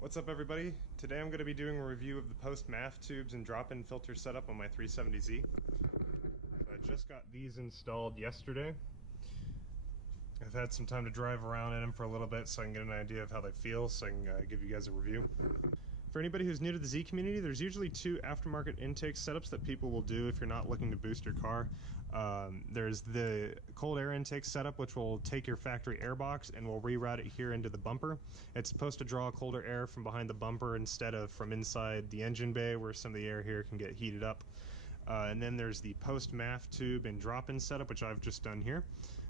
What's up everybody? Today I'm going to be doing a review of the post MAF tubes and drop-in filter setup on my 370Z. I just got these installed yesterday. I've had some time to drive around in them for a little bit so I can get an idea of how they feel, so I can give you guys a review. For anybody who's new to the Z community, there's usually two aftermarket intake setups that people will do if you're not looking to boost your car. There's the cold air intake setup, which will take your factory air box and will reroute it here into the bumper. It's supposed to draw colder air from behind the bumper instead of from inside the engine bay where some of the air here can get heated up. And then there's the post MAF tube and drop-in setup, which I've just done here.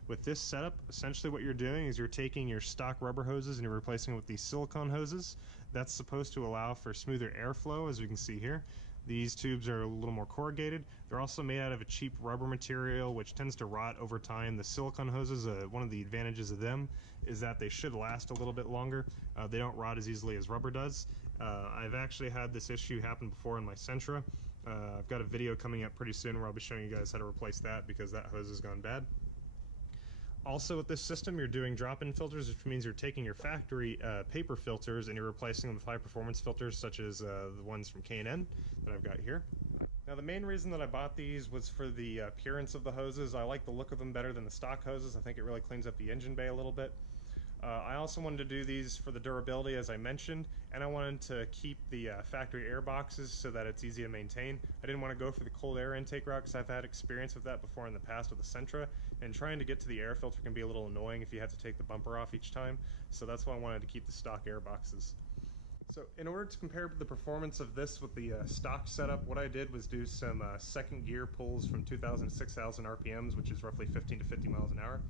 With this setup, essentially what you're doing is you're taking your stock rubber hoses and you're replacing it with these silicone hoses. That's supposed to allow for smoother airflow, as we can see here. These tubes are a little more corrugated. They're also made out of a cheap rubber material, which tends to rot over time. The silicone hoses, one of the advantages of them is that they should last a little bit longer. They don't rot as easily as rubber does. I've actually had this issue happen before in my Sentra. I've got a video coming up pretty soon where I'll be showing you guys how to replace that because that hose has gone bad. Also with this system, you're doing drop-in filters, which means you're taking your factory paper filters and you're replacing them with high-performance filters, such as the ones from K&N that I've got here. Now the main reason that I bought these was for the appearance of the hoses. I like the look of them better than the stock hoses. I think it really cleans up the engine bay a little bit. I also wanted to do these for the durability, as I mentioned, and I wanted to keep the factory air boxes so that it's easy to maintain. I didn't want to go for the cold air intake route because I've had experience with that before in the past with the Sentra, and trying to get to the air filter can be a little annoying if you have to take the bumper off each time, so that's why I wanted to keep the stock air boxes. So in order to compare the performance of this with the stock setup, what I did was do some second gear pulls from 2,000 to 6,000 RPMs, which is roughly 15 to 50 miles an hour.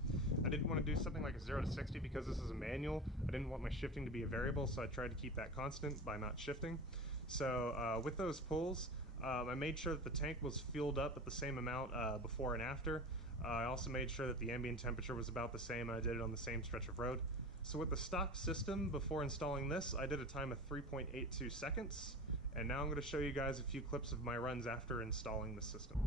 I didn't want to do something like a 0 to 60 because this is a manual. I didn't want my shifting to be a variable, so I tried to keep that constant by not shifting. So with those pulls, I made sure that the tank was fueled up at the same amount before and after. I also made sure that the ambient temperature was about the same, and I did it on the same stretch of road. So with the stock system, before installing this, I did a time of 3.82 seconds, and now I'm going to show you guys a few clips of my runs after installing the system.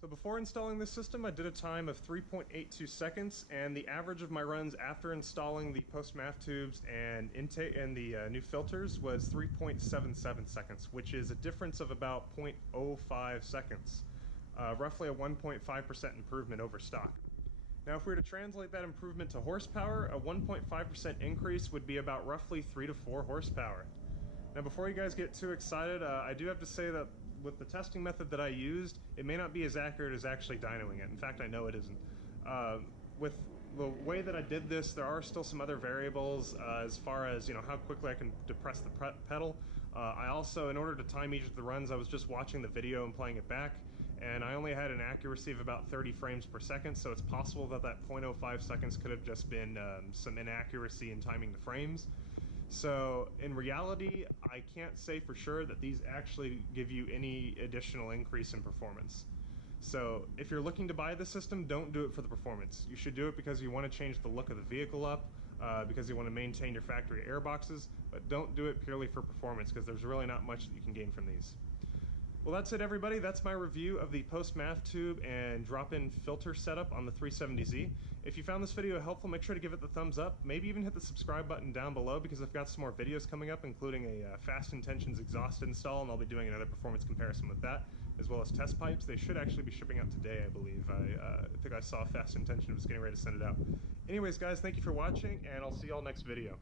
So before installing this system, I did a time of 3.82 seconds, and the average of my runs after installing the post MAF tubes and intake and the new filters was 3.77 seconds, which is a difference of about 0.05 seconds, roughly a 1.5% improvement over stock. Now if we were to translate that improvement to horsepower, a 1.5% increase would be about roughly 3 to 4 horsepower. Now before you guys get too excited, I do have to say that with the testing method that I used, it may not be as accurate as actually dynoing it. In fact, I know it isn't. With the way that I did this, there are still some other variables as far as how quickly I can depress the pedal. I also, in order to time each of the runs, I was just watching the video and playing it back, and I only had an accuracy of about 30 frames per second, so it's possible that that 0.05 seconds could have just been some inaccuracy in timing the frames. So in reality, I can't say for sure that these actually give you any additional increase in performance. So if you're looking to buy the system, don't do it for the performance. You should do it because you want to change the look of the vehicle up, because you want to maintain your factory air boxes, but don't do it purely for performance because there's really not much that you can gain from these. Well, that's it everybody. That's my review of the post MAF tube and drop-in filter setup on the 370Z. If you found this video helpful, make sure to give it the thumbs up. Maybe even hit the subscribe button down below because I've got some more videos coming up, including a Fast Intentions exhaust install, and I'll be doing another performance comparison with that, as well as test pipes. They should actually be shipping out today, I believe. I think I saw Fast Intention was getting ready to send it out. Anyways, guys, thank you for watching, and I'll see y'all next video.